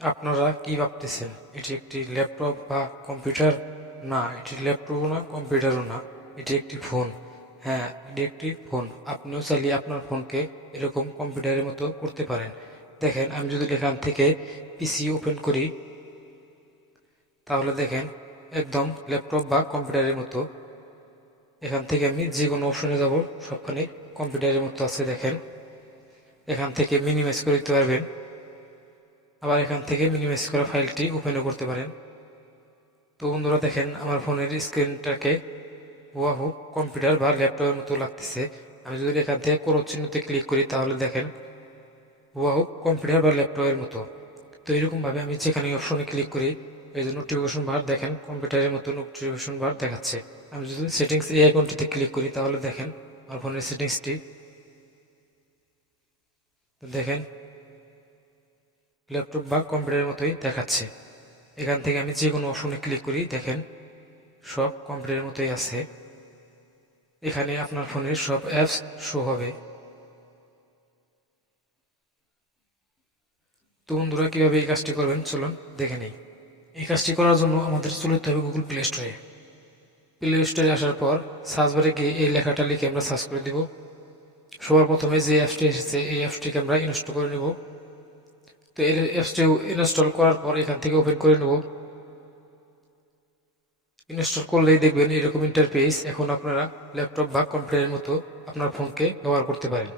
আপনারা কি ভাবতেছেন? এটি একটি ল্যাপটপ বা কম্পিউটার? না, এটি ল্যাপটপও না, কম্পিউটারও না। এটি একটি ফোন। হ্যাঁ এটি একটি ফোন। আপনিও চাইলে আপনার ফোনকে এরকম কম্পিউটারের মতো করতে পারেন। দেখেন, আমি যদি এখান থেকে পিসি ওপেন করি, তাহলে দেখেন, একদম ল্যাপটপ বা কম্পিউটারের মতো। এখান থেকে আমি যে কোনো অপশনে যাব, সবখানে কম্পিউটারের মতো আছে, দেখেন। এখান থেকে মিনিমাইজ করে দিতে পারবেন। আবার এখান থেকে মিনিমাইজ করা ফাইলটি ওপেনও করতে পারেন। তো বন্ধুরা দেখেন, আমার ফোনের স্ক্রিনটাকে হুয়াহু কম্পিউটার বা ল্যাপটপের মতো লাগতেছে। আমি যদি এখান থেকে কোরো চিহ্নতে ক্লিক করি, তাহলে দেখেন হুয়াহু কম্পিউটার বা ল্যাপটপের মতো। তো এরকমভাবে আমি যেখানে অপশনে ক্লিক করি, এই যে নোটিফিকেশন বার দেখেন কম্পিউটারের মতো নোটিফিকেশন বার দেখাচ্ছে। আমি যদি সেটিংস এই আইকনটিতে ক্লিক করি, তাহলে দেখেন, আমার ফোনের সেটিংসটি দেখেন ল্যাপটপ বা কম্পিউটারের মতোই দেখাচ্ছে। এখান থেকে আমি যে কোনো অপশনে ক্লিক করি, দেখেন, সব কম্পিউটারের মতোই আছে। এখানে আপনার ফোনের সব অ্যাপস শো হবে। তো বন্ধুরা, কীভাবে এই কাজটি করবেন? চলুন দেখে নিই। এই কাজটি করার জন্য আমাদের চলে যেতে হবে গুগল প্লে স্টোরে প্লে স্টোরে আসার পর সার্চ বারে গিয়ে এই লেখাটা লিখে আমরা সার্চ করে দিব। সবার প্রথমে যে অ্যাপসটি এসেছে, এই অ্যাপসটিকে আমরা ইনস্টল করে নেব। তো এই অ্যাপসটি ইনস্টল করার পর এখান থেকে ওপেন করে নেব। ইনস্টল করলেই দেখবেন এরকম ইন্টারফেস এখন আপনারা ল্যাপটপ বা কম্পিউটারের মতো আপনার ফোনকে ব্যবহার করতে পারেন।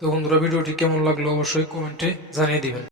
তো বন্ধুরা, ভিডিওটি কেমন লাগল অবশ্যই কমেন্টে জানিয়ে দিবেন।